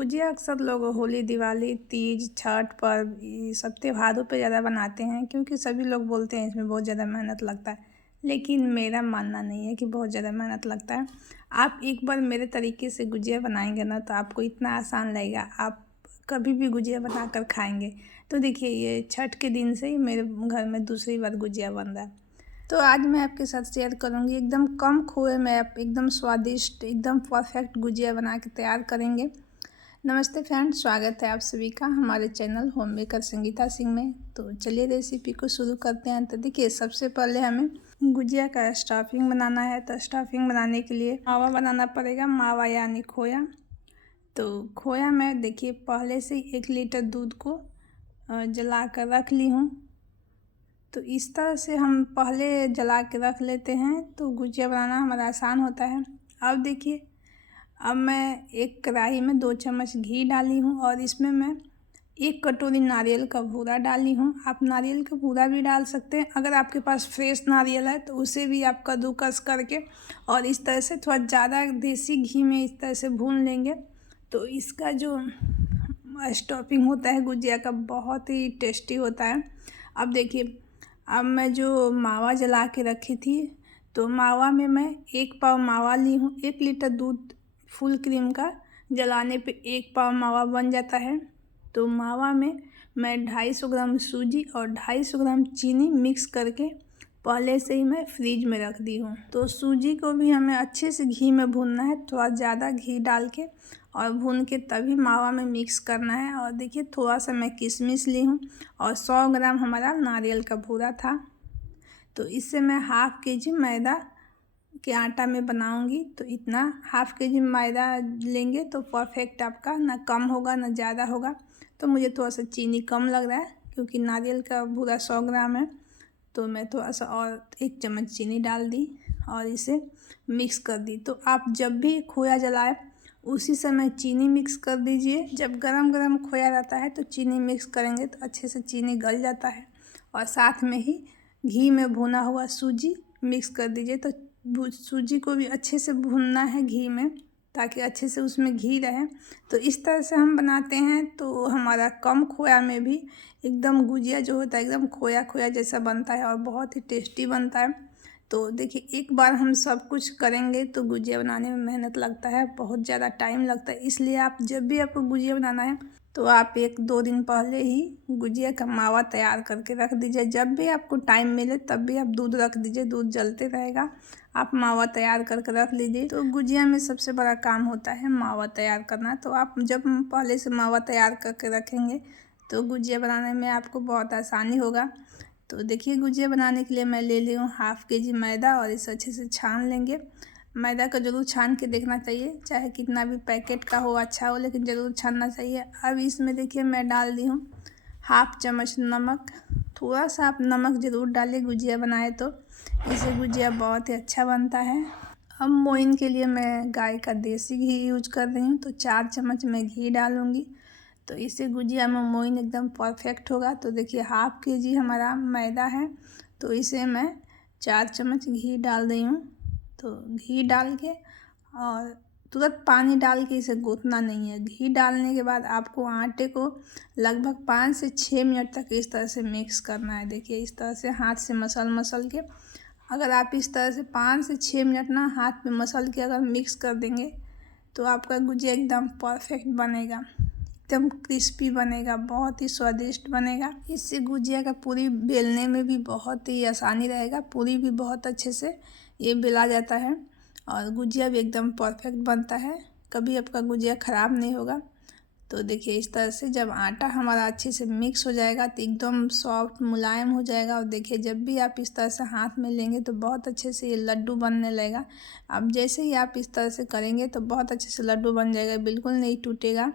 गुजिया अक्सर लोग होली, दिवाली, तीज, छठ पर्व ये सब त्योहारों पे ज़्यादा बनाते हैं क्योंकि सभी लोग बोलते हैं इसमें बहुत ज़्यादा मेहनत लगता है। लेकिन मेरा मानना नहीं है कि बहुत ज़्यादा मेहनत लगता है। आप एक बार मेरे तरीके से गुजिया बनाएंगे ना तो आपको इतना आसान लगेगा, आप कभी भी गुजिया बना कर खाएँगे। तो देखिए, ये छठ के दिन से ही मेरे घर में दूसरी बार गुजिया बन रहा है। तो आज मैं आपके साथ शेयर करूंगी एकदम कम खोए में आप एकदम स्वादिष्ट, एकदम परफेक्ट गुजिया बना के तैयार करेंगे। नमस्ते फ्रेंड्स, स्वागत है आप सभी का हमारे channel home maker Sangeeta Singh में। तो चलिए रेसिपी को शुरू करते हैं। तो देखिए, सबसे पहले हमें गुजिया का स्टफिंग बनाना है। तो स्टफिंग बनाने के लिए मावा बनाना पड़ेगा, मावा यानी खोया। तो खोया मैं देखिए पहले से 1 लीटर दूध को जला कर रख ली हूँ। तो इस तरह से हम पहले जला के रख लेते हैं तो गुजिया बनाना हमारा आसान होता है। अब देखिए, अब मैं एक कढ़ाई में 2 चम्मच घी डाली हूँ और इसमें मैं 1 कटोरी नारियल का बूरा डाली हूँ। आप नारियल का बूरा भी डाल सकते हैं, अगर आपके पास फ्रेश नारियल है तो उसे भी आप कद्दूकस करके और इस तरह से थोड़ा ज़्यादा देसी घी में इस तरह से भून लेंगे तो इसका जो स्टफिंग होता है गुजिया का बहुत ही टेस्टी होता है। अब देखिए, अब मैं जो मावा जला के रखी थी तो मावा में मैं 1 पाव मावा ली हूँ। 1 लीटर दूध फुल क्रीम का जलाने पे 1 पाव मावा बन जाता है। तो मावा में मैं 250 ग्राम सूजी और 250 ग्राम चीनी मिक्स करके पहले से ही मैं फ्रीज में रख दी हूँ। तो सूजी को भी हमें अच्छे से घी में भूनना है, थोड़ा ज़्यादा घी डाल के और भून के तभी मावा में मिक्स करना है। और देखिए, थोड़ा सा मैं किशमिश ली हूँ और 100 ग्राम हमारा नारियल का बूरा था। तो इससे मैं हाफ़ केजी मैदा के आटा में बनाऊंगी। तो इतना हाफ़ केजी मैदा लेंगे तो परफेक्ट आपका ना कम होगा ना ज़्यादा होगा। तो मुझे थोड़ा सा चीनी कम लग रहा है क्योंकि नारियल का बूरा 100 ग्राम है। तो मैं थोड़ा सा और 1 चम्मच चीनी डाल दी और इसे मिक्स कर दी। तो आप जब भी खोया जलाए उसी समय चीनी मिक्स कर दीजिए। जब गरम गरम खोया रहता है तो चीनी मिक्स करेंगे तो अच्छे से चीनी गल जाता है। और साथ में ही घी में भुना हुआ सूजी मिक्स कर दीजिए। तो सूजी को भी अच्छे से भूनना है घी में ताकि अच्छे से उसमें घी रहे। तो इस तरह से हम बनाते हैं तो हमारा कम खोया में भी एकदम गुजिया जो होता है एकदम खोया खोया जैसा बनता है और बहुत ही टेस्टी बनता है। तो देखिए, एक बार हम सब कुछ करेंगे तो गुजिया बनाने में मेहनत लगता है, बहुत ज़्यादा टाइम लगता है। इसलिए आप जब भी आपको गुजिया बनाना है तो आप 1-2 दिन पहले ही गुजिया का मावा तैयार करके रख दीजिए। जब भी आपको टाइम मिले तब भी आप दूध रख दीजिए, दूध जलते रहेगा, आप मावा तैयार करके रख लीजिए। तो गुजिया में सबसे बड़ा काम होता है मावा तैयार करना। तो आप जब पहले से मावा तैयार करके रखेंगे तो गुजिया बनाने में आपको बहुत आसानी होगा। तो देखिए, गुजिया बनाने के लिए मैं ले ली हूँ हाफ़ केजी मैदा और इसे अच्छे से छान लेंगे। मैदा का ज़रूर छान के देखना चाहिए, चाहे कितना भी पैकेट का हो अच्छा हो, लेकिन ज़रूर छानना चाहिए। अब इसमें देखिए मैं डाल दी हूँ हाफ़ चम्मच नमक। थोड़ा सा आप नमक ज़रूर डालें गुजिया बनाए तो, इससे गुजिया बहुत ही अच्छा बनता है। अब मोइन के लिए मैं गाय का देसी घी यूज कर रही हूँ तो 4 चम्मच मैं घी डालूँगी। तो इससे गुजिया में मोइन एकदम परफेक्ट होगा। तो देखिए, हाफ़ केजी हमारा मैदा है तो इसे मैं 4 चम्मच घी डाल रही हूँ। तो घी डाल के और तुरंत पानी डाल के इसे गूँथना नहीं है। घी डालने के बाद आपको आटे को लगभग 5 से 6 मिनट तक इस तरह से मिक्स करना है। देखिए, इस तरह से हाथ से मसल के, अगर आप इस तरह से 5 से 6 मिनट ना हाथ में मसल के अगर मिक्स कर देंगे तो आपका गुजिया एकदम परफेक्ट बनेगा, एकदम क्रिस्पी बनेगा, बहुत ही स्वादिष्ट बनेगा। इससे गुजिया का पूरी बेलने में भी बहुत ही आसानी रहेगा, पूरी भी बहुत अच्छे से ये बेला जाता है और गुजिया भी एकदम परफेक्ट बनता है, कभी आपका गुजिया ख़राब नहीं होगा। तो देखिए, इस तरह से जब आटा हमारा अच्छे से मिक्स हो जाएगा तो एकदम सॉफ्ट मुलायम हो जाएगा। और देखिए, जब भी आप इस तरह से हाथ में लेंगे तो बहुत अच्छे से ये लड्डू बनने लगेगा। अब जैसे ही आप इस तरह से करेंगे तो बहुत अच्छे से लड्डू बन जाएगा, बिल्कुल नहीं टूटेगा।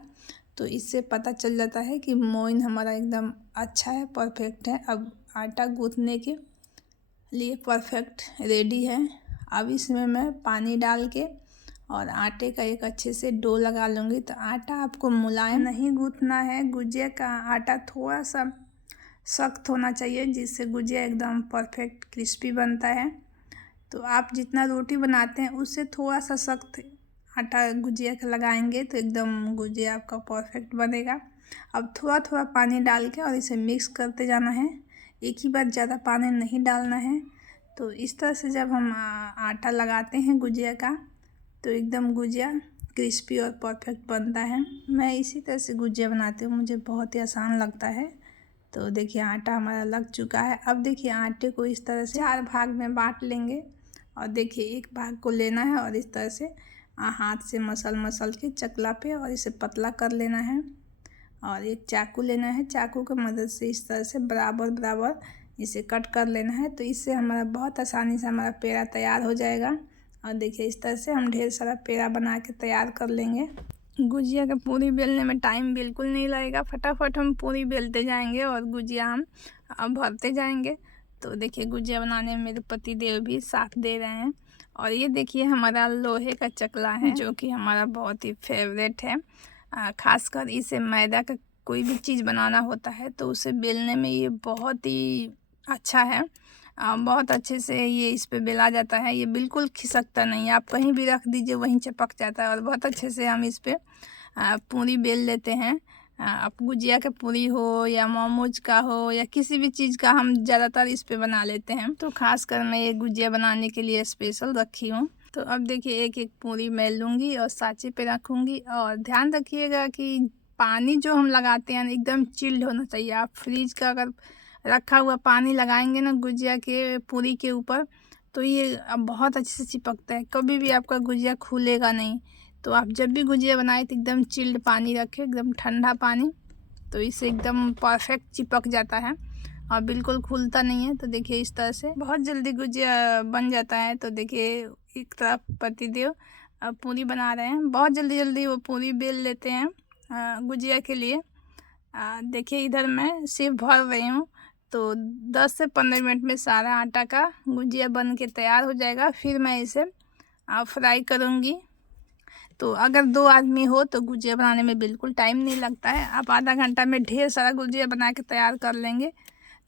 तो इससे पता चल जाता है कि मोइन हमारा एकदम अच्छा है, परफेक्ट है। अब आटा गूँथने के लिए परफेक्ट रेडी है। अब इसमें मैं पानी डाल के और आटे का एक अच्छे से डो लगा लूँगी। तो आटा आपको मुलायम नहीं गूँथना है, गुजिया का आटा थोड़ा सा सख्त होना चाहिए जिससे गुजिया एकदम परफेक्ट क्रिस्पी बनता है। तो आप जितना रोटी बनाते हैं उससे थोड़ा सा सख्त आटा गुजिया का लगाएंगे तो एकदम गुजिया आपका परफेक्ट बनेगा। अब थोड़ा थोड़ा पानी डाल के और इसे मिक्स करते जाना है, एक ही बार ज़्यादा पानी नहीं डालना है। तो इस तरह से जब हम आटा लगाते हैं गुजिया का तो एकदम गुजिया क्रिस्पी और परफेक्ट बनता है। मैं इसी तरह से गुजिया बनाती हूँ, मुझे बहुत ही आसान लगता है। तो देखिए आटा हमारा लग चुका है। अब देखिए आटे को इस तरह से 4 भाग में बांट लेंगे और देखिए एक भाग को लेना है और इस तरह से हाथ से मसल के चकला पे और इसे पतला कर लेना है। और एक चाकू लेना है, चाकू की मदद से इस तरह से बराबर इसे कट कर लेना है। तो इससे हमारा बहुत आसानी से हमारा पेड़ा तैयार हो जाएगा। और देखिए इस तरह से हम ढेर सारा पेड़ा बना के तैयार कर लेंगे। गुजिया का पूरी बेलने में टाइम बिल्कुल नहीं लगेगा, फटाफट हम पूरी बेलते जाएंगे और गुजिया हम भरते जाएंगे। तो देखिए गुजिया बनाने में मेरे पति देव भी साथ दे रहे हैं। और ये देखिए हमारा लोहे का चकला है जो कि हमारा बहुत ही फेवरेट है। खासकर इसे मैदा का कोई भी चीज़ बनाना होता है तो उसे बेलने में ये बहुत ही अच्छा है। बहुत अच्छे से ये इस पे बेला जाता है, ये बिल्कुल खिसकता नहीं है, आप कहीं भी रख दीजिए वहीं चिपक जाता है। और बहुत अच्छे से हम इस पे पूरी बेल लेते हैं। अब गुजिया का पूरी हो या मोमोज का हो या किसी भी चीज़ का हम ज़्यादातर इस पे बना लेते हैं। तो खासकर मैं ये गुजिया बनाने के लिए स्पेशल रखी हूँ। तो अब देखिए एक एक पूरी मेल लूँगी और साँचे पे रखूँगी। और ध्यान रखिएगा कि पानी जो हम लगाते हैं एकदम चिल्ड होना चाहिए। आप फ्रिज का अगर रखा हुआ पानी लगाएंगे ना गुजिया के पूरी के ऊपर तो ये अब बहुत अच्छे से चिपकता है, कभी भी आपका गुजिया खुलेगा नहीं। तो आप जब भी गुजिया बनाए तो एकदम चिल्ड पानी रखें, एकदम ठंडा पानी, तो इससे एकदम परफेक्ट चिपक जाता है और बिल्कुल खुलता नहीं है। तो देखिए इस तरह से बहुत जल्दी गुजिया बन जाता है। तो देखिए एक तरफ पतिदेव पूरी बना रहे हैं, बहुत जल्दी वो पूरी बेल लेते हैं गुजिया के लिए। देखिए इधर मैं सिर्फ भर रही हूँ तो 10 से 15 मिनट में सारा आटा का गुजिया बन के तैयार हो जाएगा। फिर मैं इसे फ्राई करूँगी। तो अगर 2 आदमी हो तो गुजिया बनाने में बिल्कुल टाइम नहीं लगता है, आप आधा घंटा में ढेर सारा गुजिया बना के तैयार कर लेंगे,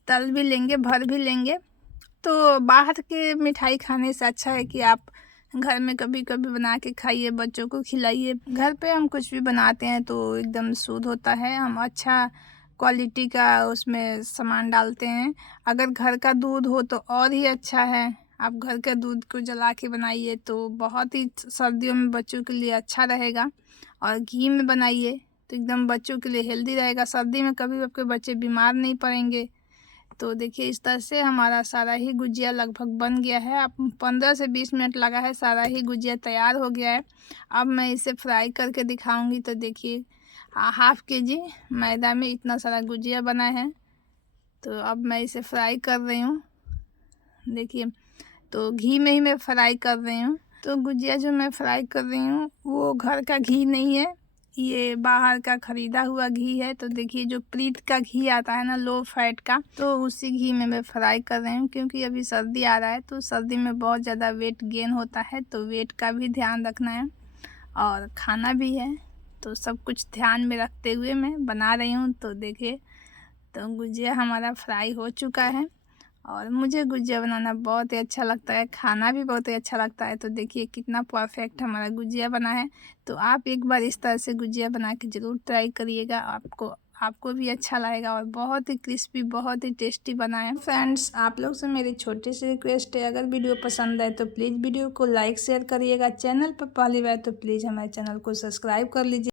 तल भी लेंगे, भर भी लेंगे। तो बाहर के मिठाई खाने से अच्छा है कि आप घर में कभी कभी बना के खाइए, बच्चों को खिलाइए। घर पे हम कुछ भी बनाते हैं तो एकदम शुद्ध होता है, हम अच्छा क्वालिटी का उसमें सामान डालते हैं। अगर घर का दूध हो तो और ही अच्छा है, आप घर के दूध को जला के बनाइए तो बहुत ही सर्दियों में बच्चों के लिए अच्छा रहेगा। और घी में बनाइए तो एकदम बच्चों के लिए हेल्दी रहेगा, सर्दी में कभी आपके बच्चे बीमार नहीं पड़ेंगे। तो देखिए इस तरह से हमारा सारा ही गुजिया लगभग बन गया है। अब 15 से 20 मिनट लगा है, सारा ही गुजिया तैयार हो गया है। अब मैं इसे फ्राई करके दिखाऊंगी। तो देखिए हाफ केजी मैदा में इतना सारा गुजिया बना है। तो अब मैं इसे फ्राई कर रही हूँ, देखिए तो घी में ही मैं फ्राई कर रही हूँ। तो गुजिया जो मैं फ्राई कर रही हूँ वो घर का घी नहीं है, ये बाहर का ख़रीदा हुआ घी है। तो देखिए जो प्रीत का घी आता है ना लो फैट का, तो उसी घी में मैं फ्राई कर रही हूँ। क्योंकि अभी सर्दी आ रहा है तो सर्दी में बहुत ज़्यादा वेट गेन होता है, तो वेट का भी ध्यान रखना है और खाना भी है। तो सब कुछ ध्यान में रखते हुए मैं बना रही हूँ। तो देखिए तो गुजिया हमारा फ्राई हो चुका है और मुझे गुजिया बनाना बहुत ही अच्छा लगता है, खाना भी बहुत ही अच्छा लगता है। तो देखिए कितना परफेक्ट हमारा गुजिया बना है। तो आप एक बार इस तरह से गुजिया बना के ज़रूर ट्राई करिएगा, आपको भी अच्छा लगेगा और बहुत ही क्रिस्पी, बहुत ही टेस्टी बना है। फ्रेंड्स आप लोग से मेरी छोटी सी रिक्वेस्ट है, अगर वीडियो पसंद आए तो प्लीज़ वीडियो को लाइक शेयर करिएगा। चैनल पर पहली बार तो प्लीज़ हमारे चैनल को सब्सक्राइब कर लीजिए।